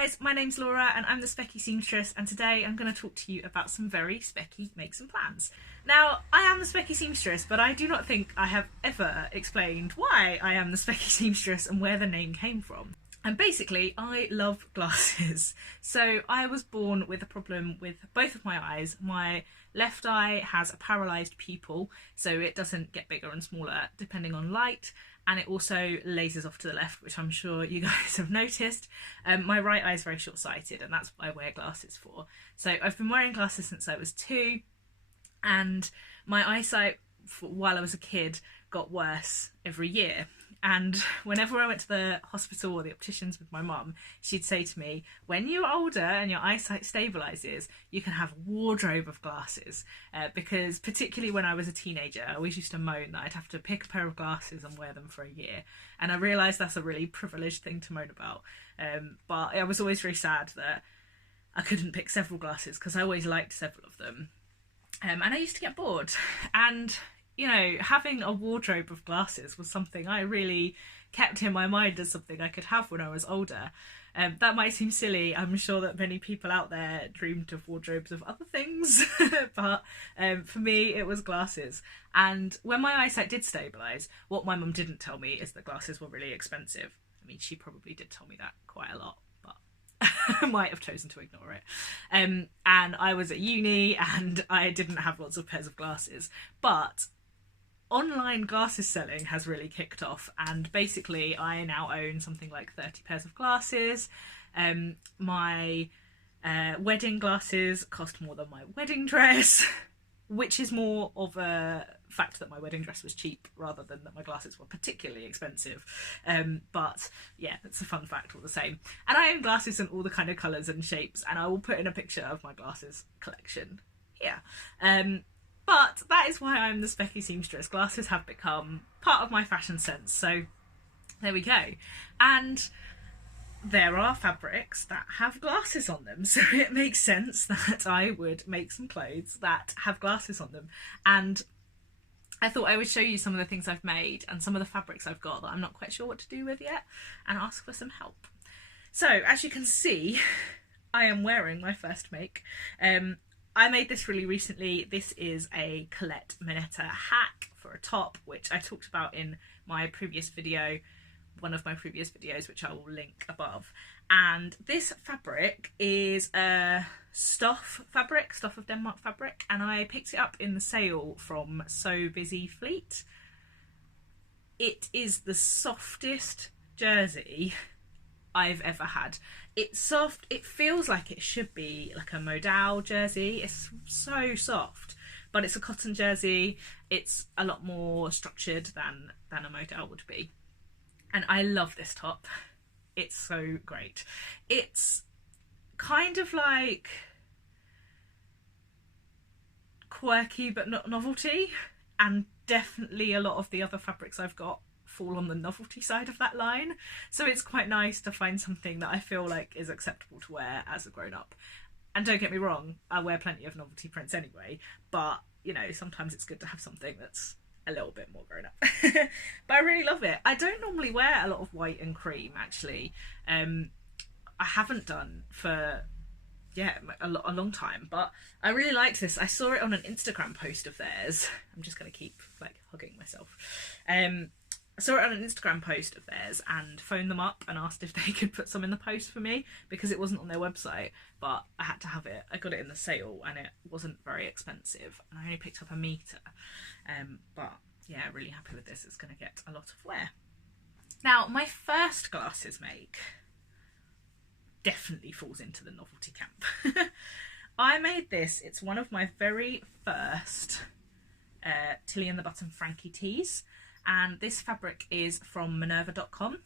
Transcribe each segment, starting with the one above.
guys, my name's Laura and I'm the Specky Seamstress, and today I'm going to talk to you about some very specky makes and plans. Now, I am the Specky Seamstress, but I do not think I have ever explained why I am the Specky Seamstress and where the name came from. And basically, I love glasses. So I was born with a problem with both of my eyes. My left eye has a paralysed pupil, so it doesn't get bigger and smaller depending on light. And it also lasers off to the left, which I'm sure you guys have noticed. My right eye is very short-sighted, and that's what I wear glasses for. So I've been wearing glasses since I was 2, and my eyesight, while I was a kid, got worse every year. And whenever I went to the hospital or the opticians with my mum, she'd say to me, when you're older and your eyesight stabilises, you can have a wardrobe of glasses. Because particularly when I was a teenager, I always used to moan that I'd have to pick a pair of glasses and wear them for a year. And I realised that's a really privileged thing to moan about. But I was always very sad that I couldn't pick several glasses because I always liked several of them. And I used to get bored. And you know, having a wardrobe of glasses was something I really kept in my mind as something I could have when I was older. That might seem silly. I'm sure that many people out there dreamed of wardrobes of other things, but for me it was glasses. And when my eyesight did stabilise, what my mum didn't tell me is that glasses were really expensive. I mean, she probably did tell me that quite a lot, but I might have chosen to ignore it. And I was at uni and I didn't have lots of pairs of glasses, but online glasses selling has really kicked off, and basically I now own something like 30 pairs of glasses. My wedding glasses cost more than my wedding dress, which is more of a fact that my wedding dress was cheap rather than that my glasses were particularly expensive. But yeah, it's a fun fact all the same. And I own glasses in all the kind of colours and shapes, and I will put in a picture of my glasses collection here. But that is why I'm the Specky Seamstress. Glasses have become part of my fashion sense, so there we go. And there are fabrics that have glasses on them, so it makes sense that I would make some clothes that have glasses on them. And I thought I would show you some of the things I've made and some of the fabrics I've got that I'm not quite sure what to do with yet, and ask for some help. So, as you can see, I am wearing my first make. I made this really recently. This is a Colette Moneta hack for a top, which I talked about in my previous video, one of my previous videos, which I will link above. And this fabric is a Stoff of Denmark fabric, and I picked it up in the sale from So Busy Fleet. It is the softest jersey I've ever had. It's soft, it feels like it should be like a modal jersey. It's so soft, but it's a cotton jersey. It's a lot more structured than a modal would be. And I love this top. It's so great. It's kind of like quirky but not novelty, and definitely a lot of the other fabrics I've got fall on the novelty side of that line, so it's quite nice to find something that I feel like is acceptable to wear as a grown-up. And don't get me wrong, I wear plenty of novelty prints anyway, but you know, sometimes it's good to have something that's a little bit more grown-up. But I really love it. I don't normally wear a lot of white and cream, actually. I haven't done for a long time, but I really liked this. I saw it on an Instagram post of theirs. I'm just gonna keep like hugging myself. I saw it on an Instagram post of theirs and phoned them up and asked if they could put some in the post for me, because it wasn't on their website, but I had to have it. I got it in the sale and it wasn't very expensive, and I only picked up a metre. But yeah, really happy with this. It's going to get a lot of wear. Now, my first glasses make definitely falls into the novelty camp. I made this. It's one of my very first Tilly and the Button Frankie tees. And this fabric is from Minerva.com,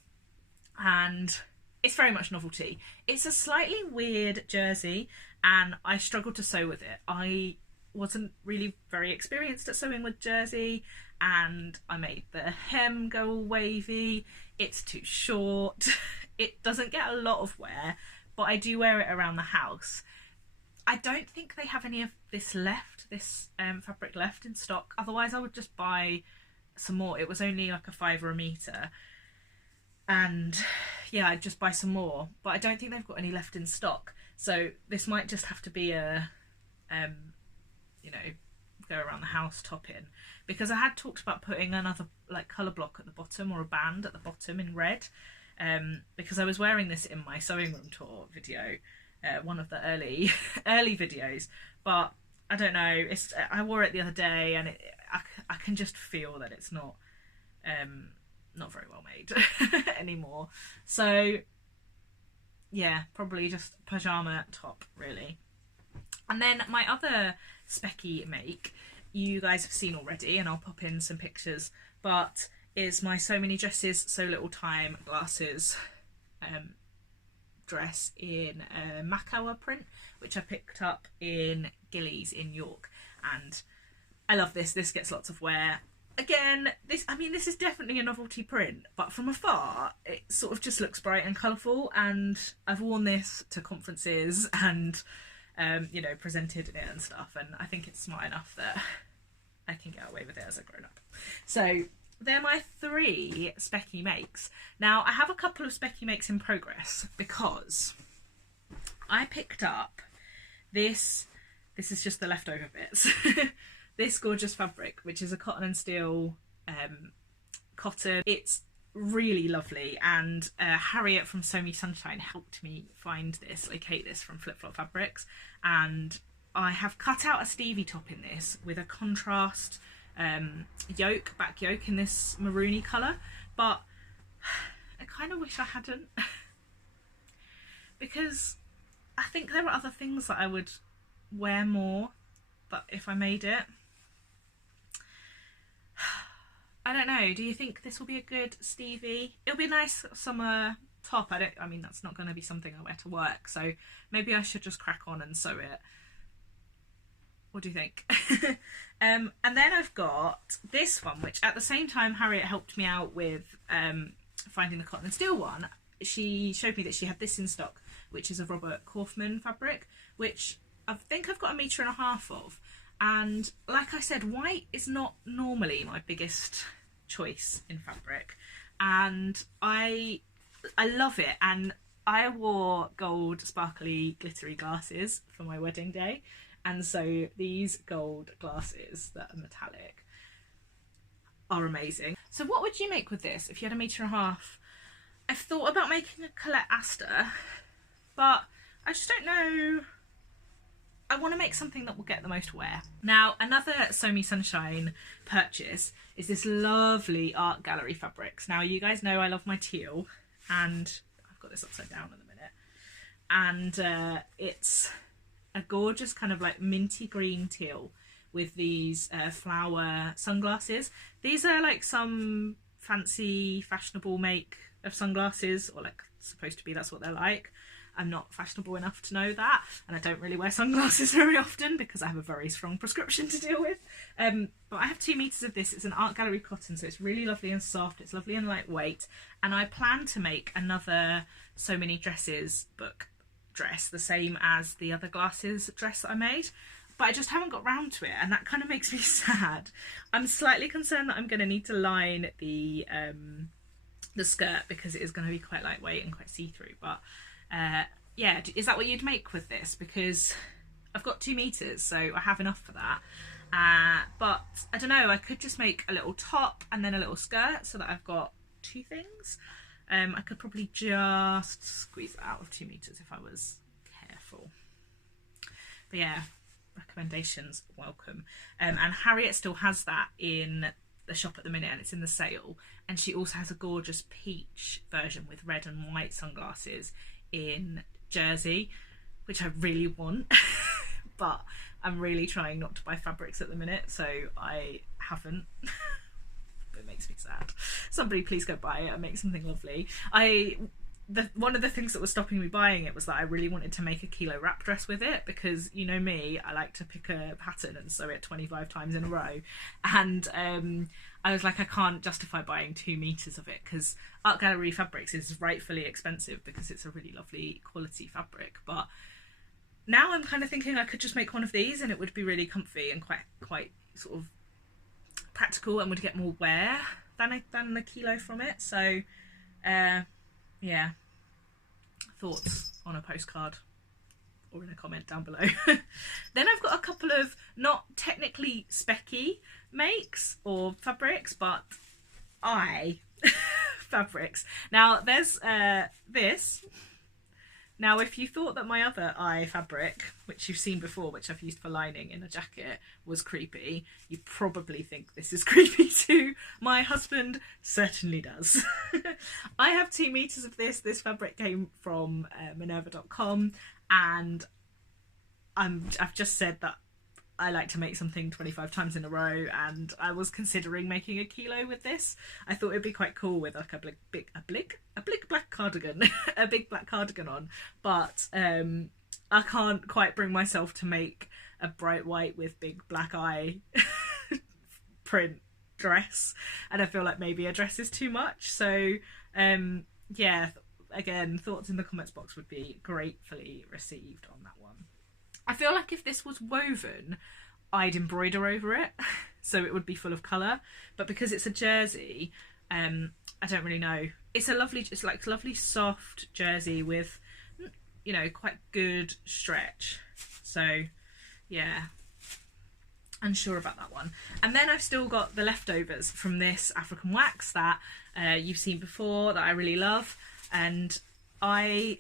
and it's very much novelty. It's a slightly weird jersey, and I struggled to sew with it. I wasn't really very experienced at sewing with jersey, and I made the hem go all wavy. It's too short. It doesn't get a lot of wear, but I do wear it around the house. I don't think they have any of this left, this fabric left in stock. Otherwise I would just buy some more. It was only like a £5 a metre, and yeah, I'd just buy some more, but I don't think they've got any left in stock. So this might just have to be a, you know, go around the house top in, because I had talked about putting another like colour block at the bottom or a band at the bottom in red, because I was wearing this in my sewing room tour video, one of the early videos, but I don't know, I wore it the other day and I can just feel that it's not very well made anymore. So yeah, probably just pyjama top really. And then my other specky make, you guys have seen already, and I'll pop in some pictures, but is my So Many Dresses, So Little Time glasses dress in a Makawa print, which I picked up in Gillies in York, and I love this. This gets lots of wear. Again, this is definitely a novelty print, but from afar it sort of just looks bright and colourful, and I've worn this to conferences and you know, presented in it and stuff, and I think it's smart enough that I can get away with it as a grown-up. So they're my 3 specky makes. Now I have a couple of specky makes in progress, because I picked up this is just the leftover bits, this gorgeous fabric, which is a cotton and steel cotton. It's really lovely, and Harriet from Sew Me Sunshine helped me find this, locate this from Flip Flop Fabrics, and I have cut out a Stevie top in this with a contrast back yoke in this maroony colour, but I kind of wish I hadn't, because I think there are other things that I would wear more, but if I made it, I don't know. Do you think this will be a good Stevie? It'll be a nice summer top. I mean, that's not going to be something I wear to work, so maybe I should just crack on and sew it. What do you think? And then I've got this one, which at the same time Harriet helped me out with finding the cotton and steel one. She showed me that she had this in stock, which is a Robert Kaufman fabric, which I think I've got 1.5 meters of. And like I said, white is not normally my biggest choice in fabric, and I love it. And I wore gold sparkly glittery glasses for my wedding day, and so these gold glasses that are metallic are amazing. So what would you make with this if you had 1.5 meters? I've thought about making a Colette Aster, but I just don't know. I want to make something that will get the most wear. Now, another Sew Me Sunshine purchase is this lovely art gallery fabrics. Now, you guys know I love my teal, and I've got this upside down at the minute, and it's a gorgeous kind of like minty green teal with these flower sunglasses. These are like some fancy fashionable make of sunglasses, or like supposed to be, that's what they're like. I'm not fashionable enough to know that, and I don't really wear sunglasses very often because I have a very strong prescription to deal with. But I have 2 meters of this. It's an art gallery cotton, so it's really lovely and soft. It's lovely and lightweight, and I plan to make another So Many Dresses book dress, the same as the other glasses dress that I made, but I just haven't got round to it, and that kind of makes me sad. I'm slightly concerned that I'm going to need to line the skirt, because it is going to be quite lightweight and quite see-through, but yeah, is that what you'd make with this? Because I've got 2 meters, so I have enough for that. But I don't know, I could just make a little top and then a little skirt so that I've got 2 things. I could probably just squeeze it out of 2 meters if I was careful. But yeah, recommendations welcome. And Harriet still has that in the shop at the minute, and it's in the sale. And she also has a gorgeous peach version with red and white sunglasses in Jersey, which I really want. But I'm really trying not to buy fabrics at the minute, so I haven't. It makes me sad. Somebody please go buy it and make something lovely. One of the things that was stopping me buying it was that I really wanted to make a kilo wrap dress with it, because you know me, I like to pick a pattern and sew it 25 times in a row, and I was like, I can't justify buying 2 meters of it, because Art Gallery Fabrics is rightfully expensive because it's a really lovely quality fabric. But now I'm kind of thinking I could just make one of these and it would be really comfy and quite sort of practical, and would get more wear than the kilo from it. So yeah, thoughts on a postcard or in a comment down below. Then I've got a couple of not technically specky makes or fabrics, but eye fabrics. Now there's this. Now if you thought that my other eye fabric, which you've seen before, which I've used for lining in a jacket, was creepy, you probably think this is creepy too. My husband certainly does. I have 2 meters of this. This fabric came from minerva.com, and I've just said that I like to make something 25 times in a row, and I was considering making a kilo with this. I thought it'd be quite cool with like a big black cardigan, a big black cardigan on, but I can't quite bring myself to make a bright white with big black eye print dress, and I feel like maybe a dress is too much. So yeah, again, thoughts in the comments box would be gratefully received on that one. I feel like if this was woven, I'd embroider over it, so it would be full of colour. But because it's a jersey, I don't really know. It's like lovely soft jersey with, you know, quite good stretch. So yeah, unsure about that one. And then I've still got the leftovers from this African wax that you've seen before, that I really love, and I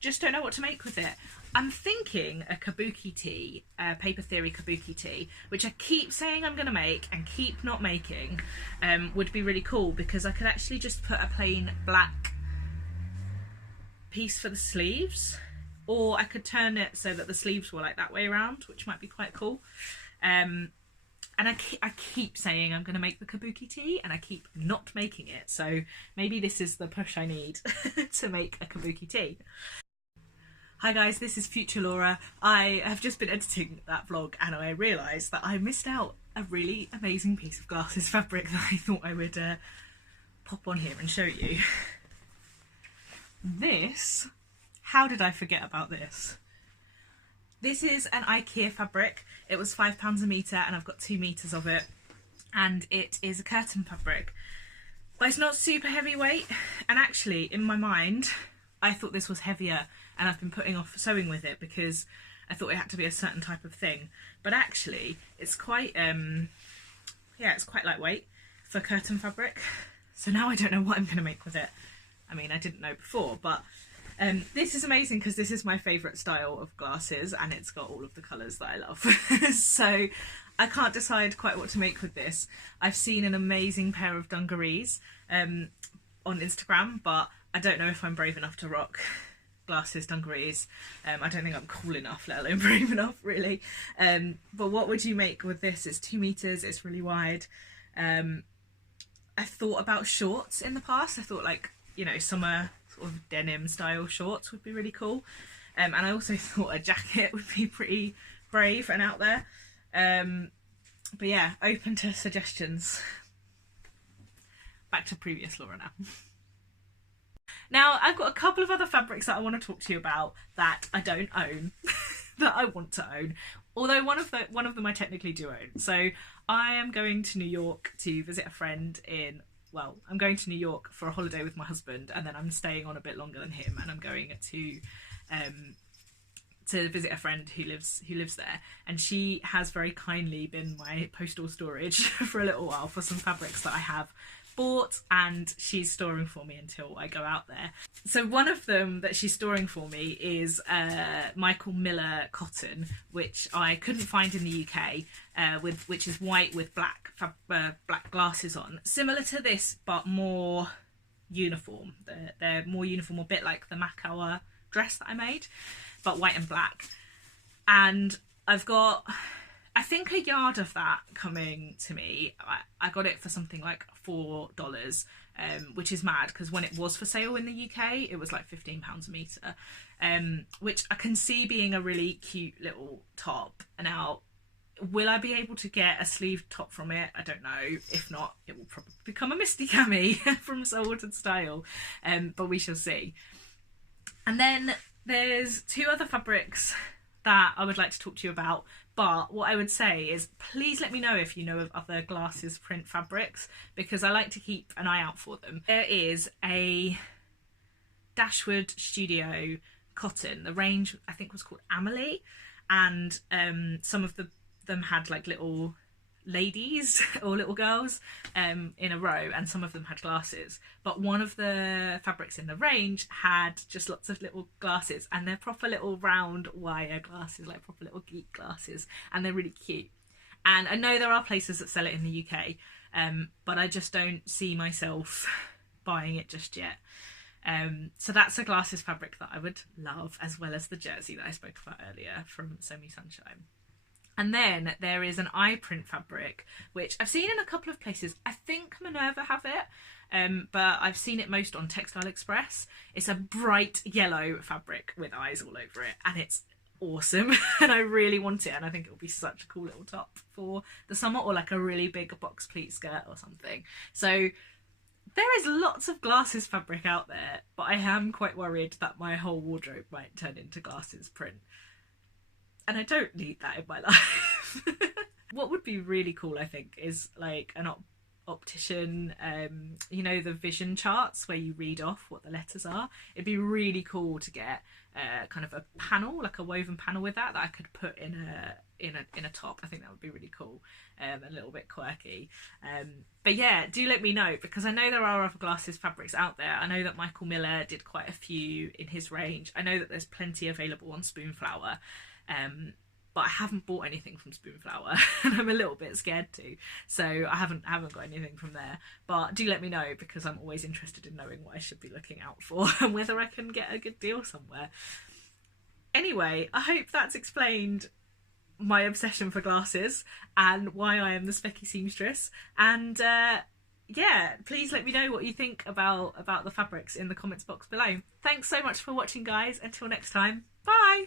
just don't know what to make with it. I'm thinking a kabuki tee, Paper Theory kabuki tee, which I keep saying I'm going to make and keep not making, would be really cool, because I could actually just put a plain black piece for the sleeves, or I could turn it so that the sleeves were like that way around, which might be quite cool. And I keep saying I'm going to make the kabuki tee, and I keep not making it, so maybe this is the push I need to make a kabuki tee. Hi guys, this is future Laura. I have just been editing that vlog and I realised that I missed out a really amazing piece of glasses fabric that I thought I would pop on here and show you. This, how did I forget about this? This is an IKEA fabric. It was £5 a metre and I've got 2 meters of it, and it is a curtain fabric. But it's not super heavyweight, and actually in my mind I thought this was heavier, and I've been putting off sewing with it because I thought it had to be a certain type of thing. But actually it's quite yeah, it's quite lightweight for curtain fabric. So now I don't know what I'm going to make with it. I mean, I didn't know before, but this is amazing because this is my favourite style of glasses, and it's got all of the colours that I love. So I can't decide quite what to make with this. I've seen an amazing pair of dungarees on Instagram, but I don't know if I'm brave enough to rock glasses dungarees. I don't think I'm cool enough, let alone brave enough, really. But what would you make with this? It's 2 meters, it's really wide. I thought about shorts in the past. I thought, like, you know, summer sort of denim style shorts would be really cool. And I also thought a jacket would be pretty brave and out there. But yeah, open to suggestions. Back to previous Laura now. Now, I've got a couple of other fabrics that I want to talk to you about that I don't own, that I want to own. Although one of them I technically do own. So I am going to New York to visit a friend in, well, I'm going to New York for a holiday with my husband, and then I'm staying on a bit longer than him, and I'm going to visit a friend who lives there, and she has very kindly been my postal storage for a little while for some fabrics that I have bought, and she's storing for me until I go out there. So one of them that she's storing for me is Michael Miller cotton, which I couldn't find in the UK, which is white with black glasses on, similar to this but more uniform. They're more uniform, a bit like the Macauer dress that I made, but white and black. And I've got, I think, a yard of that coming to me. I got it for something like $4, which is mad because when it was for sale in the UK it was like £15 a metre, which I can see being a really cute little top. Now, will I be able to get a sleeved top from it? I don't know. If not, it will probably become a Misty Cami from Salted Style, but we shall see. And then there's 2 other fabrics that I would like to talk to you about, but what I would say is please let me know if you know of other glasses print fabrics, because I like to keep an eye out for them. There is a Dashwood Studio cotton. The range I think was called Amelie, and some of them had like little ladies or little girls in a row, and some of them had glasses, but one of the fabrics in the range had just lots of little glasses, and they're proper little round wire glasses, like proper little geek glasses, and they're really cute. And I know there are places that sell it in the UK, but I just don't see myself buying it just yet. So that's a glasses fabric that I would love, as well as the jersey that I spoke about earlier from Semi Sunshine. And then there is an eye print fabric, which I've seen in a couple of places. I think Minerva have it, but I've seen it most on Textile Express. It's a bright yellow fabric with eyes all over it, and it's awesome. And I really want it, and I think it will be such a cool little top for the summer, or like a really big box pleat skirt or something. So there is lots of glasses fabric out there, but I am quite worried that my whole wardrobe might turn into glasses print. And I don't need that in my life. What would be really cool, I think, is like an optician, you know, the vision charts where you read off what the letters are. It'd be really cool to get kind of a panel, like a woven panel with that I could put in a top. I think that would be really cool, a little bit quirky. But yeah, do let me know, because I know there are other glasses fabrics out there. I know that Michael Miller did quite a few in his range. I know that there's plenty available on Spoonflower. But I haven't bought anything from Spoonflower, and I'm a little bit scared to, so I haven't got anything from there. But do let me know, because I'm always interested in knowing what I should be looking out for and whether I can get a good deal somewhere. Anyway, I hope that's explained my obsession for glasses and why I am the Specky Seamstress. And yeah, please let me know what you think about the fabrics in the comments box below. Thanks so much for watching, guys. Until next time, bye!